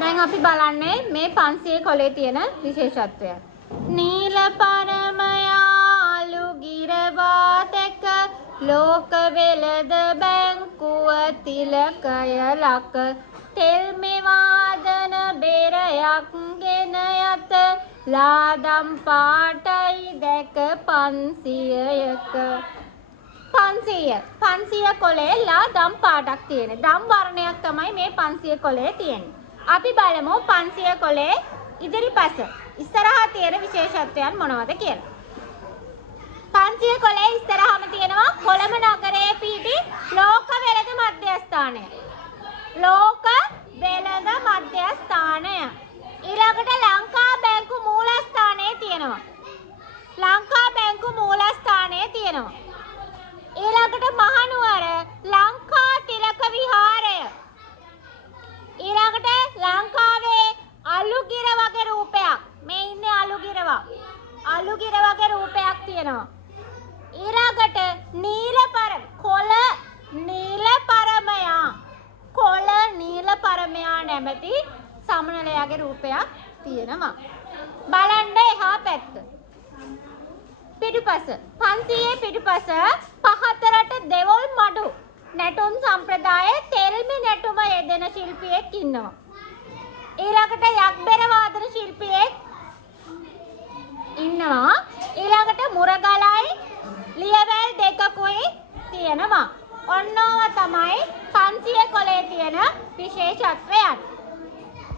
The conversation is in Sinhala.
දැන් අපි බලන්නේ මේ 500 කොලේ තියෙන විශේෂත්වය. නීල පරමයාලු ගිරවා දැක ලෝක වෙළඳ බැංකුව තිලකය ලක තෙල් මෙවාදන බෙරයක් ගෙන යත ලාදම් පාටයි දැක 500ක 500 කොලේ ලාදම් පාටක් තියෙන. දම් වර්ණයක් තමයි මේ 500 කොලේ තියෙන්නේ. අපි බලමු 500 කොලේ ඉදිරිපස ඉස්සරහා තියෙන විශේෂත්වයන් මොනවද කියලා. 500 කොලේ ඉස්සරහාම තියෙනවා කොළඹ නගරයේ පිහිටි ලෝක වෙළඳ මධ්‍යස්ථානය. ලෝක වෙළඳ මධ්‍යස්ථානය. ඊළඟට ලංකා බැංකු මූලස්ථානයේ තියෙනවා. ලංකා බැංකු මූලස්ථානයේ තියෙනවා. ඊළඟට මහනුවර ලංකා තිලක විහාරය. ඊළඟට ලංකාවේ අලුගිර වගේ රූපයක්. මේ ඉන්නේ අලුගිරව. අලුගිර වගේ රූපයක් තියෙනවා. ඊළඟට කොළ නීලපරමයා. කොළ නීලපරමයා නැමැති සමනලයාගේ රූපයක් තියෙනවා. බලන්න එහා පැත්ත. පිටුපස 500 පිටුපස පහතරට දෙවොල් මඩු නැටුම් සම්ප්‍රදායේ තෙල්මි නැටුම යෙදෙන ශිල්පියෙක් ඉන්නවා. ඊළඟට යක්බෙර වාදන ශිල්පියෙක් ඉන්නවා. ඊළඟට මුරගලයි ලියවැල් දෙකකුයි තියෙනවා. ඔන්නෝව තමයි 500 කොලේ තියෙන විශේෂත්වයන්.